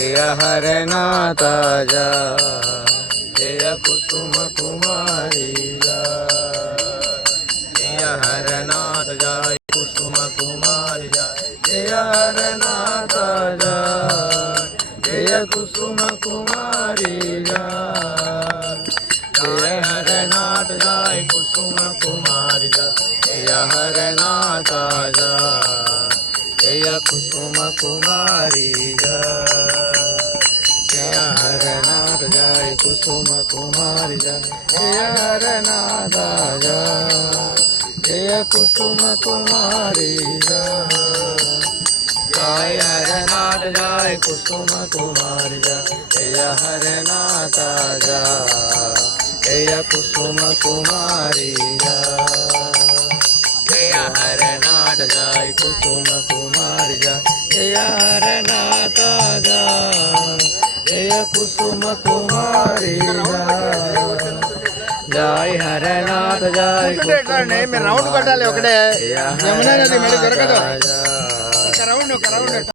जय हरनाथ जय कुसुम कुमारी जय हरनाथ जय कुसुम कुमारी जय हरनाथ जय कुसुम कुमारी जय हरनाथ जय कुसुम कुमारी जय हरनाथ जय कुसुम कुमारी जय हरनाथ जय कुसुम कुमारी जय हरनाथ जय कुसुम कुमारी जय हरनाथ जय कुसुम कुमारी जय हरनाथ जय कुसुम कुमारी जय हरनाथ जय कुसुम कुमारी जय हरनाथ जय कुसुम कुमारी जय हरनाथ जय మీరు రౌండ్ కొట్టాలి ఒకటే యమునా నది మళ్ళీ దొరకదు. ఒక రౌండ్